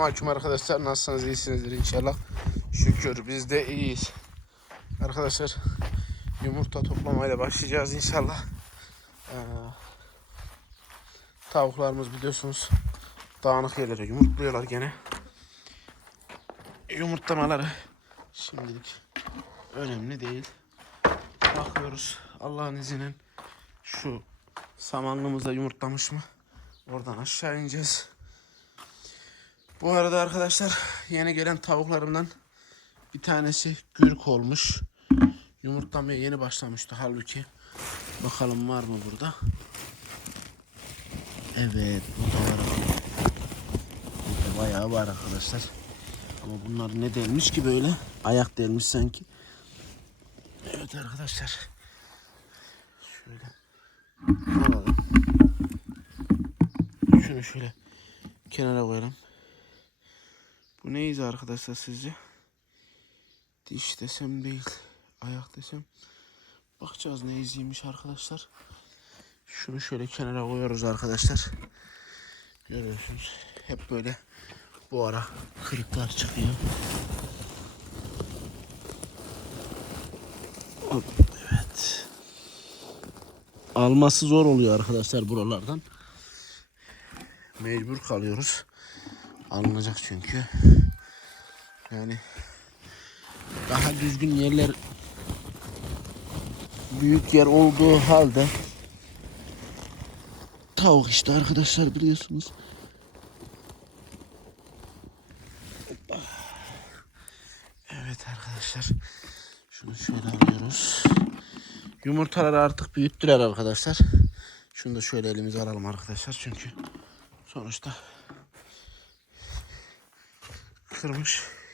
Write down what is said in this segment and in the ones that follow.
Aleyküm arkadaşlar nasılsınız iyisinizdir inşallah. Şükür biz de iyiyiz. Arkadaşlar yumurta toplamayla başlayacağız inşallah. Ee, tavuklarımız biliyorsunuz dağınık yerlere yumurtluyorlar gene. Yumurtlamaları şimdilik önemli değil. Bakıyoruz Allah'ın izniyle şu samanlığımızda yumurtlamış mı? Oradan aşağı ineceğiz. Bu arada arkadaşlar yeni gelen tavuklarımdan bir tanesi gürk olmuş. Yumurtlamaya yeni başlamıştı halbuki. Bakalım var mı burada? Evet burada var. Burada bayağı var arkadaşlar. Ama bunlar ne delmiş ki böyle? Ayak delmiş sanki. Evet arkadaşlar. Şöyle alalım. Şunu şöyle kenara koyalım. Bu neyiz arkadaşlar sizce? Diş desem değil. Ayak desem. Bakacağız ne iziymiş arkadaşlar. Şunu şöyle kenara koyuyoruz arkadaşlar. Görüyorsunuz. Hep böyle bu ara kırıklar çıkıyor. Hop, Evet. Alması zor oluyor arkadaşlar buralardan. Mecbur kalıyoruz. Alınacak çünkü. Yani daha düzgün yerler büyük yer olduğu halde tavuk işte arkadaşlar biliyorsunuz. Evet arkadaşlar. Şunu şöyle alıyoruz. Yumurtaları artık büyüttüler arkadaşlar. Şunu da şöyle elimize alalım arkadaşlar çünkü sonuçta kırmış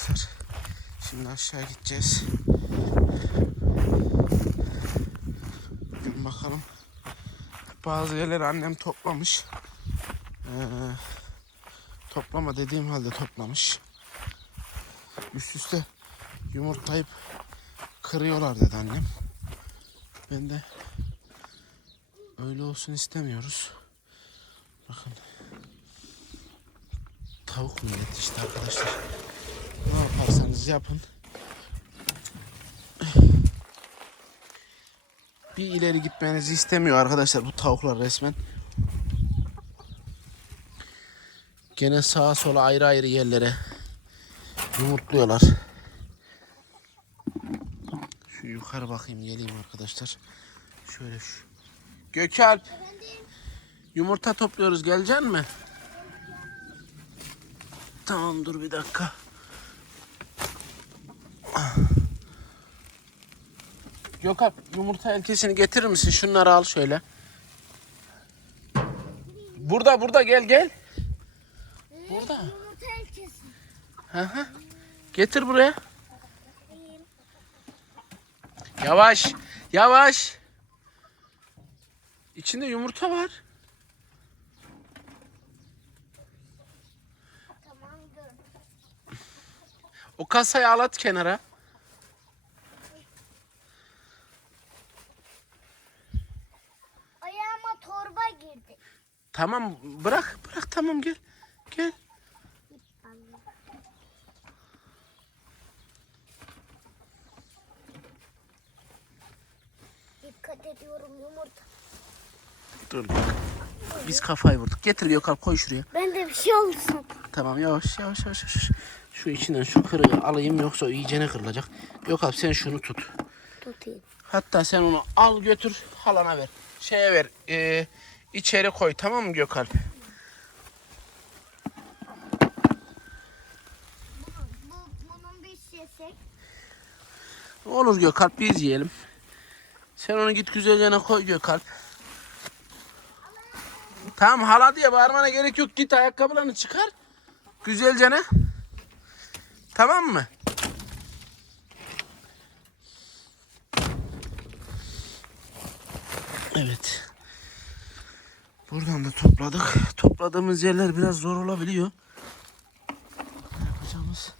Arkadaşlar şimdi aşağı gideceğiz. Bugün bakalım. Bazı yerleri annem toplamış. Ee, toplama dediğim halde toplamış. Üst üste yumurtlayıp kırıyorlar dedi annem. Ben de öyle olsun istemiyoruz. Bakın tavuk milleti işte arkadaşlar. Yaparsanız yapın. Bir ileri gitmenizi istemiyor arkadaşlar bu tavuklar resmen. Gene sağa sola ayrı ayrı yerlere yumurtluyorlar. Şu yukarı bakayım geleyim arkadaşlar. Şöyle şu. Gökalp. Yumurta topluyoruz gelecek mi? Tamam dur bir dakika. Gökalp yumurta elkesini getirir misin? Şunları al şöyle. Burada burada gel gel. Burada. Yumurta elçisi. Hı hı. Getir buraya. Yavaş. Yavaş. İçinde yumurta var. O kasayı al at kenara. Tamam bırak bırak tamam gel. Gel. Dikkat ediyorum yumurta. Dur. Biz kafayı vurduk. Getir Gökhan koy şuraya. Ben de bir şey olsun. Tamam yavaş yavaş yavaş. yavaş. Şu içinden şu kırığı alayım yoksa iyicene kırılacak. Gökhan sen şunu tut. Tutayım. Hatta sen onu al götür halana ver. Şeye ver. E, içeri koy tamam mı Gökhan? Olur Gökalp biz yiyelim. Sen onu git güzelce koy Gökalp. Tamam hala diye bağırmana gerek yok. Git ayakkabılarını çıkar. Güzelce ne? Tamam mı? Evet. Buradan da topladık. Topladığımız yerler biraz zor olabiliyor. Yapacağımız?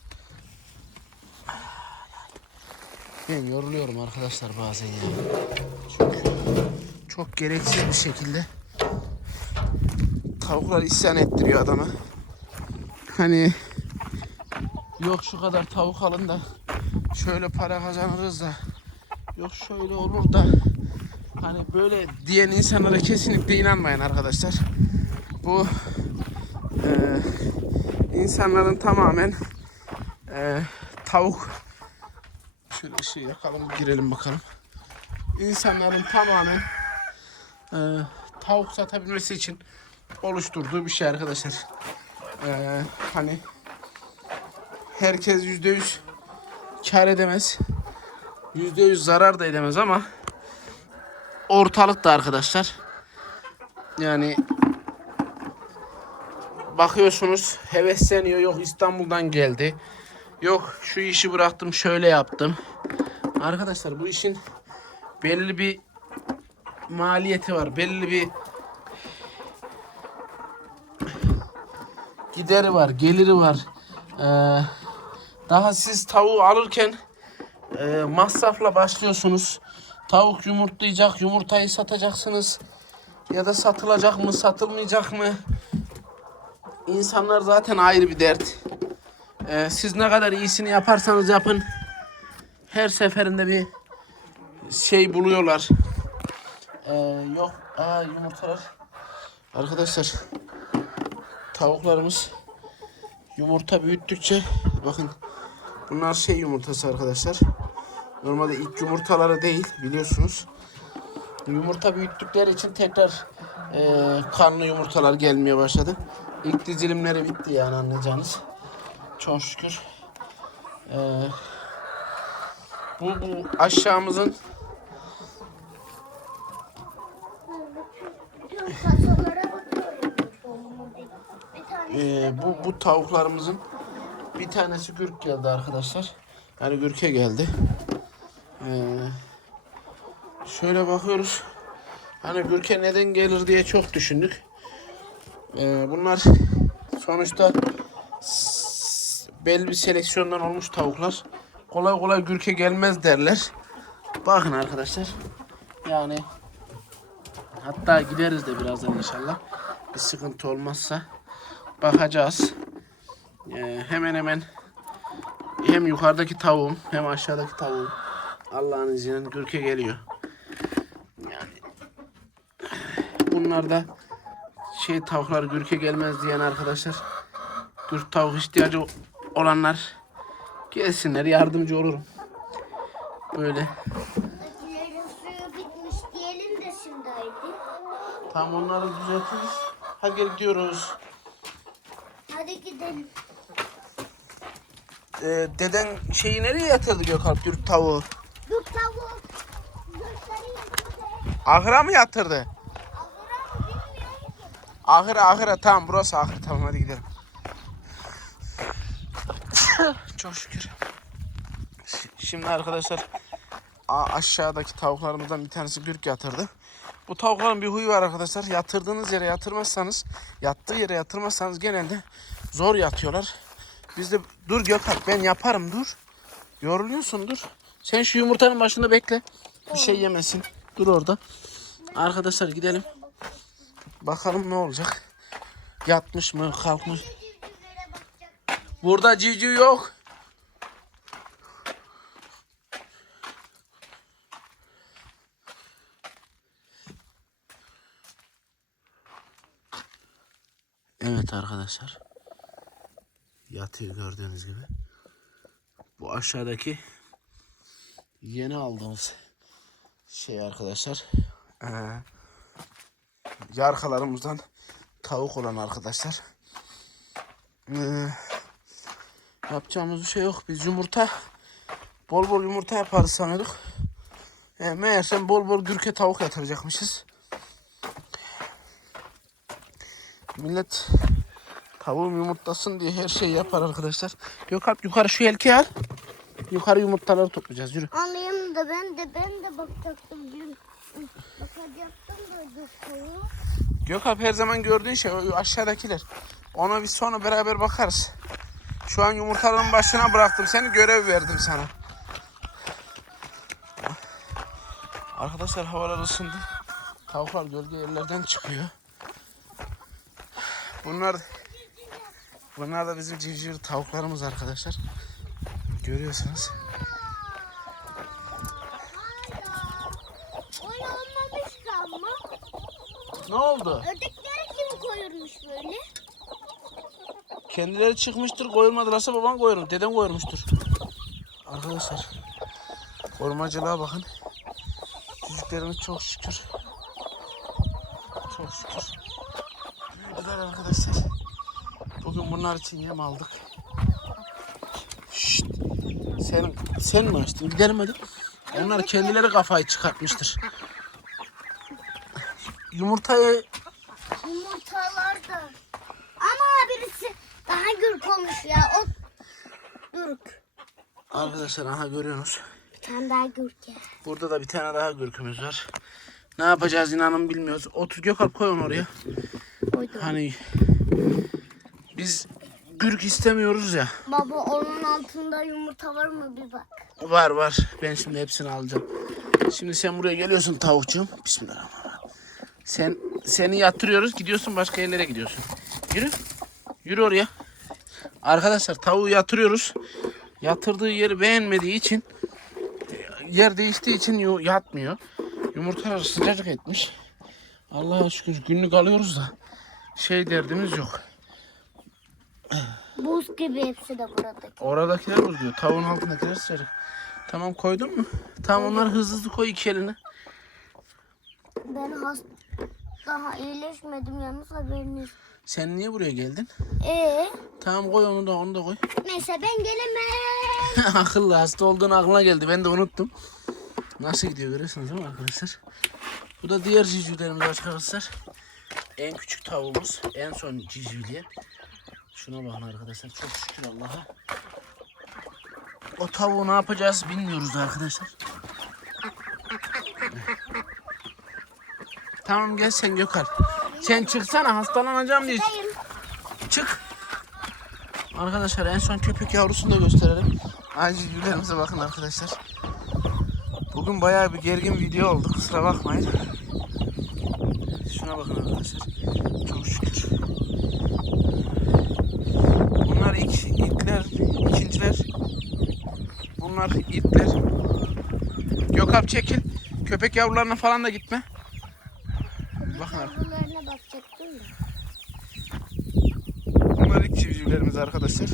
Ben yoruluyorum arkadaşlar bazen ya. Çünkü çok gereksiz bir şekilde tavuklar isyan ettiriyor adama. Hani yok şu kadar tavuk alın da şöyle para kazanırız da yok şöyle olur da hani böyle diyen insanlara kesinlikle inanmayın arkadaşlar. Bu eee, insanların tamamen eee, tavuk şöyle ışığı yakalım girelim bakalım. İnsanların tamamen eee, tavuk satabilmesi için oluşturduğu bir şey arkadaşlar. Eee, hani herkes yüzde yüz kar edemez. Yüzde yüz zarar da edemez ama ortalıkta arkadaşlar. Yani bakıyorsunuz hevesleniyor yok İstanbul'dan geldi. Yok şu işi bıraktım şöyle yaptım. Arkadaşlar bu işin belli bir maliyeti var. Belli bir gideri var, geliri var. Ee, daha siz tavuğu alırken e, masrafla başlıyorsunuz. Tavuk yumurtlayacak, yumurtayı satacaksınız. Ya da satılacak mı, satılmayacak mı? İnsanlar zaten ayrı bir dert. Ee, siz ne kadar iyisini yaparsanız yapın. Her seferinde bir şey buluyorlar. Ee, yok, aa yumurtalar. Arkadaşlar, tavuklarımız yumurta büyüttükçe bakın bunlar şey yumurtası arkadaşlar. Normalde ilk yumurtaları değil biliyorsunuz. Yumurta büyüttükleri için tekrar eee kanlı yumurtalar gelmeye başladı. İlk dizilimleri bitti yani anlayacağınız. Çok şükür. Eee, bu, bu aşağımızın Ee, bu, bu tavuklarımızın bir tanesi gürk geldi arkadaşlar. Yani gürke geldi. Ee, şöyle bakıyoruz. Hani gürke neden gelir diye çok düşündük. Ee, bunlar sonuçta belli bir seleksiyondan olmuş tavuklar. Kolay kolay gürke gelmez derler. Bakın arkadaşlar. Yani hatta gideriz de birazdan inşallah. Bir sıkıntı olmazsa bakacağız. Ee, hemen hemen hem yukarıdaki tavuğum hem aşağıdaki tavuğum Allah'ın izniyle gürke geliyor. Yani bunlar da şey tavuklar gürke gelmez diyen arkadaşlar gürk tavuk ihtiyacı olanlar gelsinler yardımcı olurum. Böyle. Bitmiş diyelim de. Tam onları düzeltiriz. Hadi gidiyoruz. Hadi gidelim. Ee, deden şeyi nereye yatırdı Gökalp gürk tavuğu? Size. Ahıra mı yatırdı? Ahıra mı bilmiyorum ki. Ahıra ahıra tamam burası ahır tamam hadi gidelim. Çok şükür. Şimdi arkadaşlar aşağıdaki tavuklarımızdan bir tanesi gürk yatırdı. Bu tavukların bir huyu var arkadaşlar. Yatırdığınız yere yatırmazsanız, yattığı yere yatırmazsanız genelde zor yatıyorlar. Biz de dur Gökalp ben yaparım dur. Yoruluyorsun dur. Sen şu yumurtanın başında bekle. Bir şey yemesin. Dur orada. Arkadaşlar gidelim. Bakalım ne olacak. Yatmış mı, kalkmış. Burada civciv yok. Evet arkadaşlar. Yatıyor gördüğünüz gibi. Bu aşağıdaki yeni aldığımız şey arkadaşlar. Ee, yarkalarımızdan tavuk olan arkadaşlar. Ee, yapacağımız bir şey yok. Biz yumurta bol bol yumurta yaparız sanıyorduk. E, meğersem bol bol gürke tavuk yatıracakmışız. Millet Tavuğum yumurtlasın diye her şeyi yapar arkadaşlar. Gökalp yukarı şu erkeği al. Yukarı yumurtaları toplayacağız. Yürü. Alayım da ben de ben de bakacaktım dün. Bakacaktım da doktoru. Gökalp her zaman gördüğün şey aşağıdakiler. Ona biz sonra beraber bakarız. Şu an yumurtaların başına bıraktım seni görev verdim sana. Arkadaşlar havalar ısındı. Tavuklar gölge yerlerden çıkıyor. Bunlar bunlar da bizim civciv tavuklarımız arkadaşlar. Görüyorsunuz. Ne oldu? Ördekleri kim koyurmuş böyle? Kendileri çıkmıştır koyulmadılarsa baban koyurmuş. Dedem koyurmuştur. Arkadaşlar korumacılığa bakın. Çocuklarımız çok şükür. Çok şükür. Büyüdüler arkadaşlar. Bugün bunlar için yem aldık. Sen, sen mi açtın? Gidelim hadi. Onlar kendileri kafayı çıkartmıştır. Yumurtayı Yumurtalar da. Ama birisi daha gür konuş ya. O Gürk. arkadaşlar aha görüyorsunuz. Bir tane daha gürk ya. Burada da bir tane daha gürkümüz var. Ne yapacağız inanın bilmiyoruz. Otur Gökalp koy onu oraya. Koydum. Hani biz gürk istemiyoruz ya. Baba onun altında yumurta var mı bir bak. Var var. Ben şimdi hepsini alacağım. Şimdi sen buraya geliyorsun tavukçum. Bismillahirrahmanirrahim. Sen seni yatırıyoruz. Gidiyorsun başka yerlere gidiyorsun. Yürü. Yürü oraya. Arkadaşlar tavuğu yatırıyoruz. Yatırdığı yeri beğenmediği için yer değiştiği için yatmıyor. Yumurtalar sıcacık etmiş. Allah'a şükür günlük alıyoruz da şey derdimiz yok. Buz gibi hepsi de buradaki. Oradakiler bozuyor. Tavuğun altındakiler sıcacık. Tamam koydun mu? Tamam onları hızlı hızlı koy iki eline. Ben hasta daha iyileşmedim yalnız haberiniz. Sen niye buraya geldin? Ee, Tamam koy onu da onu da koy. neyse ben gelemem. Akıllı hasta olduğun aklına geldi. Ben de unuttum. Nasıl gidiyor görüyorsunuz değil mi arkadaşlar? Bu da diğer civcivlerimiz arkadaşlar. En küçük tavuğumuz. En son civcivliye. Şuna bakın arkadaşlar. Çok şükür Allah'a. O tavuğu ne yapacağız bilmiyoruz arkadaşlar. Tamam gel sen Gökhan. Sen çıksana hastalanacağım diye. Çık. Arkadaşlar en son köpek yavrusunu da gösterelim. Acil yüzlerimize bakın arkadaşlar. Bugün bayağı bir gergin video oldu. Kusura bakmayın. Şuna bakın arkadaşlar. Çok şükür. Bunlar ilk ilkler, ikinciler. Bunlar ilkler. Gökalp çekil. Köpek yavrularına falan da gitme. Bakın. Yavrularına. Bunlar ilk civcivlerimiz arkadaşlar.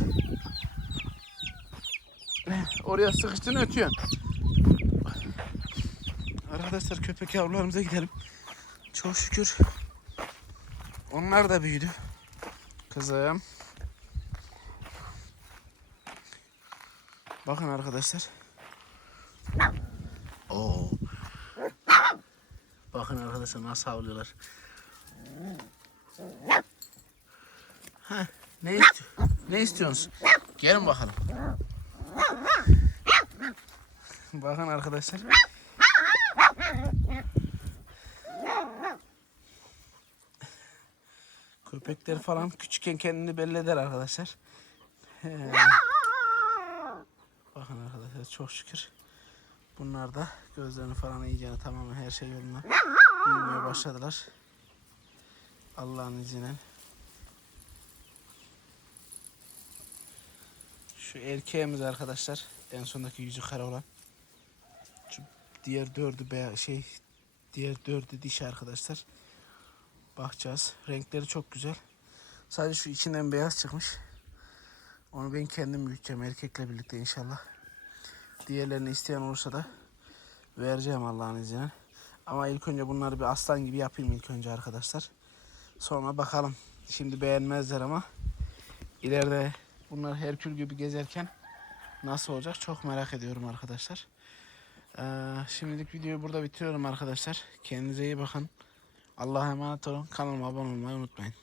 Oraya sıkıştın ötüyorsun. Arkadaşlar köpek yavrularımıza gidelim. Çok şükür. Onlar da büyüdü. Kızım. Bakın arkadaşlar. Oo. Bakın arkadaşlar nasıl havlıyorlar. Ne istiyor? Ne istiyorsunuz? Gelin bakalım. Bakın arkadaşlar. Köpekler falan küçükken kendini belli eder arkadaşlar. He. Çok şükür. Bunlar da gözlerini falan iyice tamamen her şey yoluna büyümeye başladılar. Allah'ın izniyle. Şu erkeğimiz arkadaşlar. En sondaki yüzü kara olan. Şu diğer dördü beyaz şey diğer dördü dişi arkadaşlar. Bakacağız. Renkleri çok güzel. Sadece şu içinden beyaz çıkmış. Onu ben kendim büyüteceğim erkekle birlikte inşallah. Diğerlerini isteyen olursa da vereceğim Allah'ın izniyle. Ama ilk önce bunları bir aslan gibi yapayım ilk önce arkadaşlar. Sonra bakalım. Şimdi beğenmezler ama ileride bunlar Herkül gibi gezerken nasıl olacak çok merak ediyorum arkadaşlar. Ee, şimdilik videoyu burada bitiriyorum arkadaşlar. Kendinize iyi bakın. Allah'a emanet olun. Kanalıma abone olmayı unutmayın.